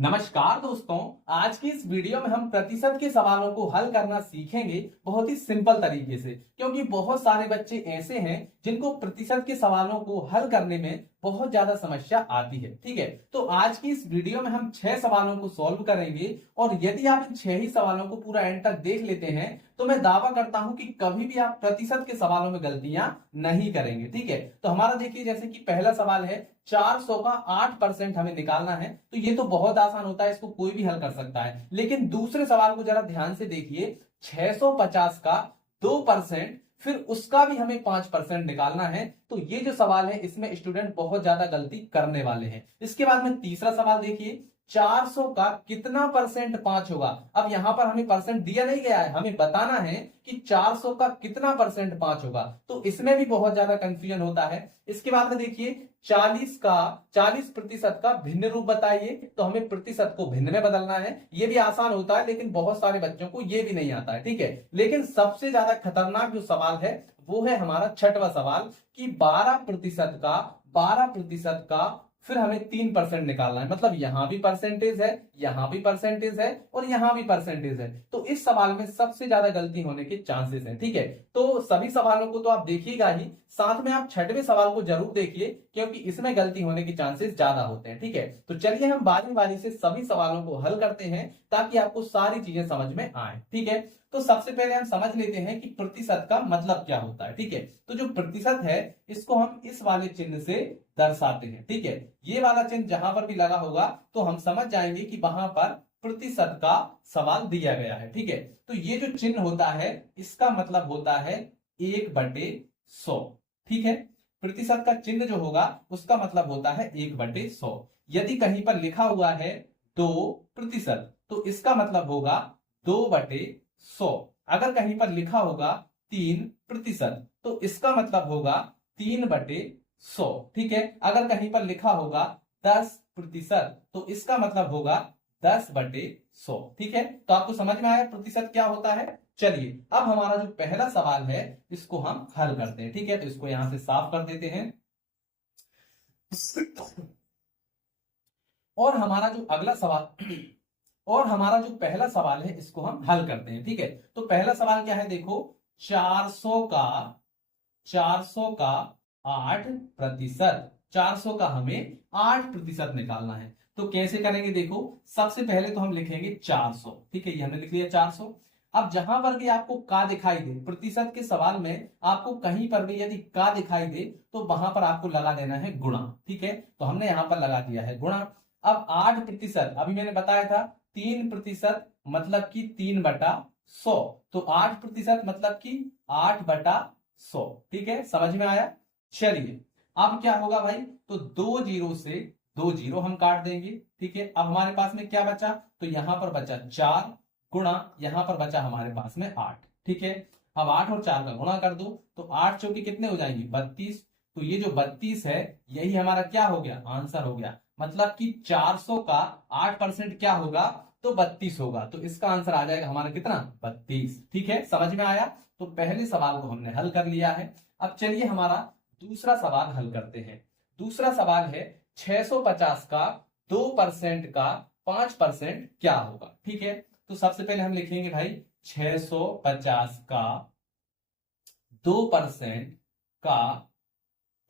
नमस्कार दोस्तों। आज की इस वीडियो में हम प्रतिशत के सवालों को हल करना सीखेंगे बहुत ही सिंपल तरीके से, क्योंकि बहुत सारे बच्चे ऐसे हैं जिनको प्रतिशत के सवालों को हल करने में बहुत ज्यादा समस्या आती है। ठीक है, तो आज की इस वीडियो में हम 6 सवालों को सॉल्व करेंगे और यदि आप इन 6 ही सवालों को पूरा एंड तक देख लेते हैं तो मैं दावा करता हूं कि कभी भी आप प्रतिशत के सवालों में गलतियां नहीं करेंगे। ठीक है, तो हमारा देखिए, जैसे कि पहला सवाल है 400 का 8% हमें निकालना है, तो ये तो बहुत आसान होता है, इसको कोई भी हल कर सकता है। लेकिन दूसरे सवाल को जरा ध्यान से देखिए, 650 का 2%, फिर उसका भी हमें 5% निकालना है। तो ये जो सवाल है इसमें स्टूडेंट बहुत ज्यादा गलती करने वाले हैं। इसके बाद में तीसरा सवाल देखिए, 400 का कितना परसेंट 5 होगा। अब यहां पर हमें परसेंट दिया नहीं गया है, हमें बताना है कि 400 का कितना परसेंट 5 होगा, तो इसमें भी बहुत ज्यादा कंफ्यूजन होता है। इसके बाद में देखिए 40% का भिन्न रूप बताइए, तो हमें प्रतिशत को भिन्न में बदलना है। ये भी आसान होता है, लेकिन बहुत सारे बच्चों को ये भी नहीं आता है। ठीक है, लेकिन सबसे ज्यादा खतरनाक जो सवाल है वो है हमारा छठवां सवाल कि 12% का फिर हमें 3% निकालना है। मतलब यहां भी परसेंटेज है, यहां भी परसेंटेज है और यहां भी परसेंटेज है, तो इस सवाल में सबसे ज्यादा गलती होने के चांसेस हैं। ठीक है, तो सभी सवालों को तो आप देखिएगा ही, साथ में आप छठवें सवाल को जरूर देखिए, क्योंकि इसमें गलती होने के चांसेस ज्यादा होते हैं। ठीक है, तो चलिए हम बारी बारी से सभी सवालों को हल करते हैं ताकि आपको सारी चीजें समझ में आए। ठीक है, तो सबसे पहले हम समझ लेते हैं कि प्रतिशत का मतलब क्या होता है। ठीक है, तो जो प्रतिशत है इसको हम इस वाले चिन्ह से दर्शाते हैं। ठीक है, ये वाला चिन्ह जहां पर भी लगा होगा तो हम समझ जाएंगे कि वहां पर प्रतिशत का सवाल दिया गया है। ठीक है, तो ये जो चिन्ह होता है इसका मतलब होता है 1/100। ठीक है, प्रतिशत का चिन्ह जो होगा उसका मतलब होता है 1/100। यदि कहीं पर लिखा हुआ है 2%, तो इसका मतलब होगा 2/100। अगर कहीं पर लिखा होगा 3%, तो इसका मतलब होगा 3/100। ठीक है, अगर कहीं पर लिखा होगा 10%, तो इसका मतलब होगा 10/100। ठीक है, तो आपको समझ में आया प्रतिशत क्या होता है। चलिए अब हमारा जो पहला सवाल है इसको हम हल करते हैं। ठीक है, तो इसको यहां से साफ कर देते हैं और हमारा जो अगला सवाल और हमारा जो पहला सवाल है इसको हम हल करते हैं। ठीक है, तो पहला सवाल क्या है, देखो 400 का 8%, 400 का हमें 8% निकालना है। तो कैसे करेंगे, देखो सबसे पहले तो हम लिखेंगे 400। ठीक है, ये हमने लिख लिया 400। अब जहां पर भी आपको का दिखाई दे, प्रतिशत के सवाल में आपको कहीं पर भी यदि का दिखाई दे तो वहां पर आपको लगा देना है गुणा। ठीक है, तो हमने यहां पर लगा दिया है गुणा। अब 8%, अभी मैंने बताया था 3% मतलब कि 3/100, तो 8% मतलब कि 8/100। ठीक है, समझ में आया। चलिए अब क्या होगा भाई, तो 2 जीरो से 2 जीरो हम काट देंगे। ठीक है, अब हमारे पास में क्या बचा, तो यहां पर बचा 4 गुणा, यहां पर बचा हमारे पास में 8। ठीक है, अब 8 और 4 का गुणा कर दो, तो 8 चौके कितने हो जाएंगे 32। तो ये जो 32 है यही हमारा क्या हो गया, आंसर हो गया। मतलब कि 400 का 8% क्या होगा, तो 32 होगा। तो इसका आंसर आ जाएगा हमारा कितना, 32। ठीक है, समझ में आया। तो पहले सवाल को हमने हल कर लिया है। अब चलिए हमारा दूसरा सवाल हल करते हैं। दूसरा सवाल है 650 का 2% का 5% क्या होगा। ठीक है, तो सबसे पहले हम लिखेंगे भाई 650 का 2% का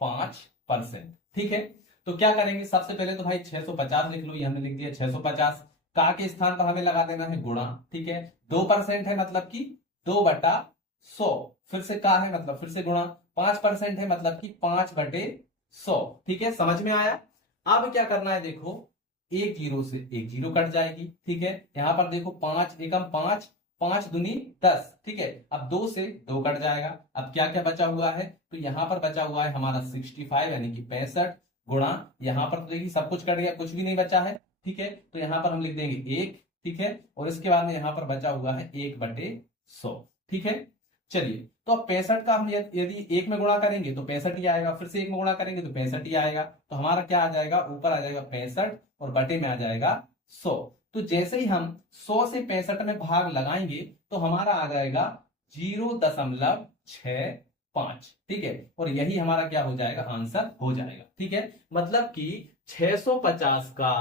5%। ठीक है, तो क्या करेंगे, सबसे पहले तो भाई 650 लिख लो, ये हमने लिख दिया 650। का के स्थान पर हमें लगा देना है गुणा। ठीक है, 2% है मतलब कि 2/100, फिर से का है मतलब फिर से गुणा, 5% है मतलब कि 5/100। ठीक है, समझ में आया। अब क्या करना है, देखो एक जीरो से एक जीरो कट जाएगी। ठीक है, यहां पर देखो 5 एकम 5, 5 दूनी 10। ठीक है, अब 2 से 2 कट जाएगा। अब क्या क्या बचा हुआ है, तो यहां पर बचा हुआ है हमारा 65 यानी कि 65 गुणा, यहां पर तो देखिए सब कुछ कट गया, कुछ भी नहीं बचा है। ठीक है, तो यहां पर हम लिख देंगे 1। ठीक है, और इसके बाद में यहां पर बचा हुआ है 1/100। ठीक है, चलिए तो अब 65 का हम यदि 1 में गुणा करेंगे तो 65 ही आएगा, फिर से 1 में गुणा करेंगे तो 65 ही आएगा। तो हमारा क्या आ जाएगा, ऊपर आ जाएगा 65 और बटे में आ जाएगा 100। तो जैसे ही हम 100 से 65 में भाग लगाएंगे तो हमारा आ जाएगा 0.65। ठीक है, और यही हमारा क्या हो जाएगा, आंसर हो जाएगा। ठीक है, मतलब कि 650 का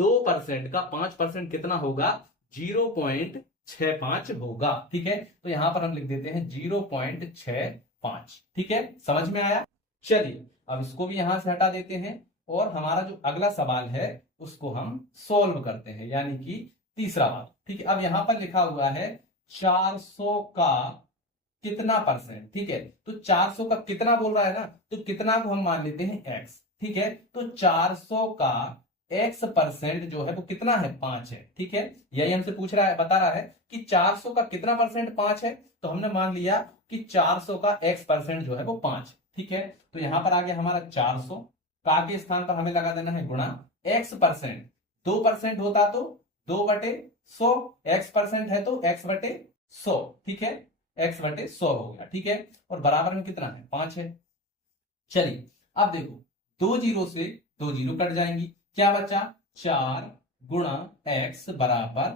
2% का 5% कितना होगा? 0.65 होगा। ठीक है, तो यहां पर हम लिख देते हैं 0.65। ठीक है, समझ में आया? चलिए अब इसको भी यहां से हटा देते हैं और हमारा जो अगला सवाल है उसको हम सोल्व करते हैं, यानी कि तीसरा वाला। ठीक है, अब यहां पर लिखा हुआ है 400 का कितना परसेंट। ठीक है, तो 400 का कितना बोल रहा है ना, तो कितना को हम मान लेते हैं x। ठीक है, तो 400 का x परसेंट जो है वो कितना है? 5 है। ठीक है, यही हमसे पूछ रहा है, बता रहा है कि 400 का कितना परसेंट 5 है, तो हमने मान लिया कि 400 का x परसेंट जो है वो 5। ठीक है, तो यहां पर आ गया हमारा 400 का के स्थान पर हमें लगा देना है गुणा x परसेंट। 2% होता तो 2/100, x परसेंट है तो x बटे 100। ठीक है, x बटे 100 हो गया। ठीक है, और बराबर में कितना है? 5 है। चलिए अब देखो, 2 जीरो से 2 जीरो कट जाएंगी, क्या बचा? 4 गुणा x बराबर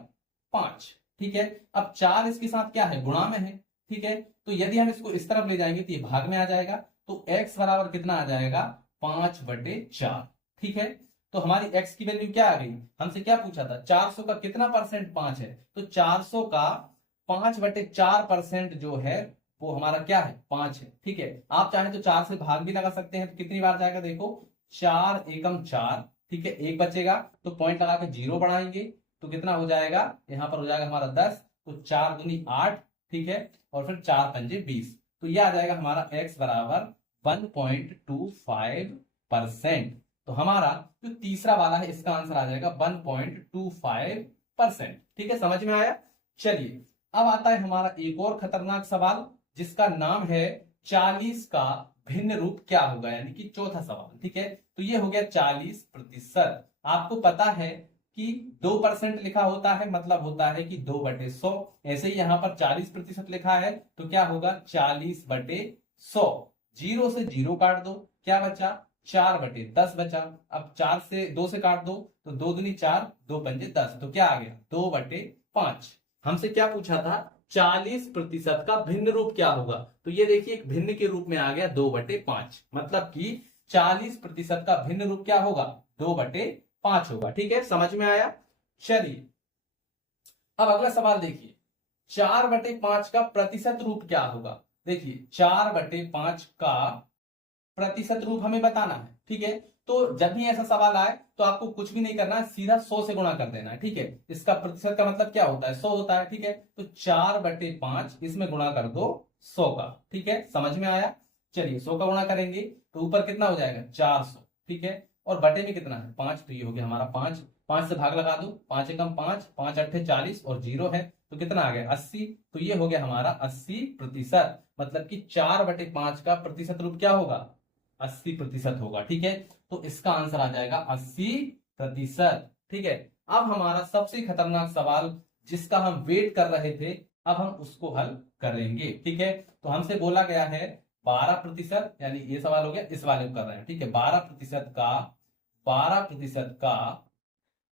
5। ठीक है, अब 4 इसके साथ क्या है? गुणा में है। ठीक है, तो यदि हम इसको इस तरफ ले जाएंगे तो ये भाग में आ जाएगा, तो x बराबर कितना आ जाएगा? 5/4। ठीक है, तो हमारी x की वैल्यू क्या आ गई? हमसे क्या पूछा था? 400 का कितना परसेंट 5 है, तो 400 का 5/4% जो है वो हमारा क्या है? 5 है। ठीक है, आप चाहें तो 4 से भाग भी लगा सकते हैं, तो कितनी बार जाएगा? देखो 4 एकम 4। ठीक है, एक बचेगा तो पॉइंट लगा के 0 बढ़ाएंगे तो कितना हो जाएगा? यहां पर हो जाएगा हमारा 10, तो 4 दूनी 8। ठीक है, और फिर 4 पंजे 20, तो यह आ जाएगा हमारा x बराबर 1.25%। तो हमारा जो तीसरा वाला है इसका आंसर आ जाएगा 1.25%। ठीक है, समझ में आया? चलिए अब आता है हमारा एक और खतरनाक सवाल, जिसका नाम है 40 का भिन्न रूप क्या होगा, यानी कि चौथा सवाल। ठीक है, तो ये हो गया 40%। आपको पता है कि 2% लिखा होता है, मतलब होता है कि 2/100। ऐसे ही यहां पर 40% लिखा है तो क्या होगा? 40/100। 0 से 0 काट दो, क्या बचा? 4/10 बचा। अब 4 से 2 से काट दो तो 2 दूनी 4, 2 पंजे 10, तो क्या आ गया? 2/5। हमसे क्या पूछा था? 40% का भिन्न रूप क्या होगा, तो ये देखिए एक भिन्न के रूप में आ गया 2/5, मतलब कि 40% का भिन्न रूप क्या होगा? 2/5 होगा। ठीक है, समझ में आया? चलिए अब अगला सवाल देखिए, 4/5 का प्रतिशत रूप क्या होगा। देखिए 4/5 का प्रतिशत रूप हमें बताना है। ठीक है, तो जब भी ऐसा सवाल आए तो आपको कुछ भी नहीं करना है, सीधा 100 से गुणा कर देना है। ठीक है, इसका प्रतिशत का मतलब क्या होता है? 100 होता है। ठीक है, तो 4/5 इसमें गुणा कर दो 100 का। ठीक है, समझ में आया? चलिए 100 का गुणा करेंगे तो ऊपर कितना हो जाएगा? 400। ठीक है, और बटे में कितना है? 5, तो ये हो गया हमारा 5। 5 से भाग लगा दो, 5 एकम 5, 5 अट्ठे 40 और 0 है तो कितना आ गया? 80। तो ये हो गया हमारा 80%, मतलब कि 4/5 का प्रतिशत रूप क्या होगा? 80% होगा। ठीक है, तो इसका आंसर आ जाएगा 80%। ठीक है, अब हमारा सबसे खतरनाक सवाल जिसका हम वेट कर रहे थे, अब हम उसको हल करेंगे। ठीक है, तो हमसे बोला गया है 12%, यानी ये सवाल हो गया, इस वाले को कर रहे हैं। ठीक है, 12% का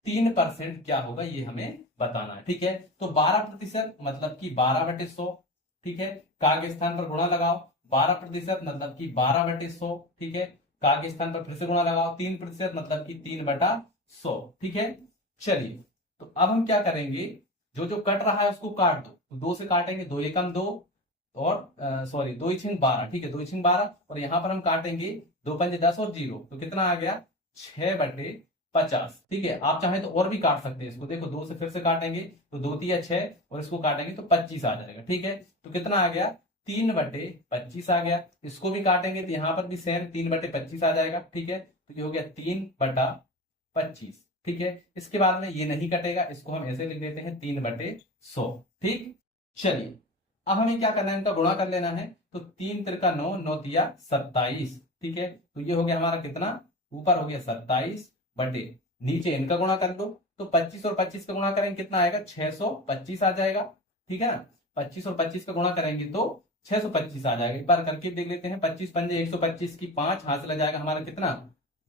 3% क्या होगा, ये हमें बताना है। ठीक है, तो 12% मतलब कि 12/100। ठीक है, का के स्थान पर गुणा लगाओ, 12% मतलब कि 12/100। ठीक है, का के स्थान पर फिर से गुणा लगाओ, 3% मतलब कि 3/100। ठीक है, चलिए तो अब हम क्या करेंगे, जो जो कट रहा है उसको काट दो, तो 2 से काटेंगे, 2 एकम 2 और सॉरी 2 इछिंग 12। ठीक है, 2 इछिंग 12 और यहां पर हम काटेंगे 2 पंजे 10 और 0, तो कितना आ गया? 6/50। ठीक है, आप चाहें तो और भी काट सकते हैं इसको। देखो 2 से फिर से काटेंगे तो 2 तिया 6 और इसको काटेंगे तो 25 आ जाएगा। ठीक है, तो कितना आ गया? 3/25 आ गया। इसको भी काटेंगे तो यहां पर भी सेम 3/25 आ जाएगा। ठीक है, तो ये हो गया 3/25। ठीक है, इसके बाद में ये नहीं कटेगा, इसको हम ऐसे लिख देते हैं 3/100। ठीक, चलिए अब हमें क्या करना है? इनका गुणा कर लेना है, तो 3 तिरका 9, 9 तिया 27। ठीक है, तो ये हो गया हमारा कितना? ऊपर हो गया 27 बटे, नीचे इनका गुणा कर दो, तो 25 और 25 का गुणा करेंगे कितना आएगा? 625 आ जाएगा। ठीक है ना, 25 और 25 का गुणा करेंगे तो 625 आ जाएगा। एक बार करके देख लेते हैं, 25 पंजे 125 की 5 हाथ लग जाएगा हमारा कितना?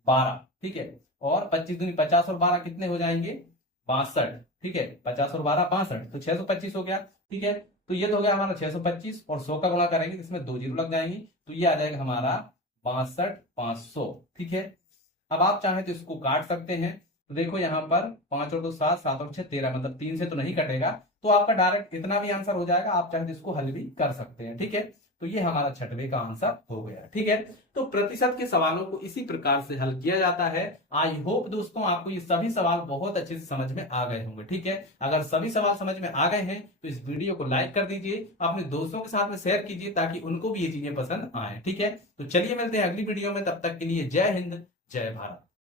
12। ठीक है, और 25 दूनी 50 और 12 कितने हो जाएंगे? 62। ठीक है, 50 और 12 62, तो 625 हो गया। ठीक है, तो ये तो हो गया हमारा 625 और 100 का गुणा करेंगे तो इसमें 2 जीरो लग जाएंगी, तो ये आ जाएगा हमारा 62,500। ठीक है, अब आप चाहें तो इसको काट सकते हैं, तो देखो यहाँ पर 5 और 2 7, 7 और 6 13, मतलब 3 से तो नहीं कटेगा, तो आपका डायरेक्ट इतना भी आंसर हो जाएगा। आप चाहे तो इसको हल भी कर सकते हैं, ठीक है। तो ये हमारा छठवें का आंसर हो गया, ठीक है। तो प्रतिशत के सवालों को इसी प्रकार से हल किया जाता है। आई होप दोस्तों आपको ये सभी सवाल बहुत अच्छे से समझ में आ गए होंगे, ठीक है। अगर सभी सवाल समझ में आ गए हैं तो इस वीडियो को लाइक कर दीजिए, अपने दोस्तों के साथ में शेयर कीजिए ताकि उनको भी ये चीजें पसंद आए, ठीक है। तो चलिए मिलते हैं अगली वीडियो में, तब तक के लिए जय हिंद, जय भारत।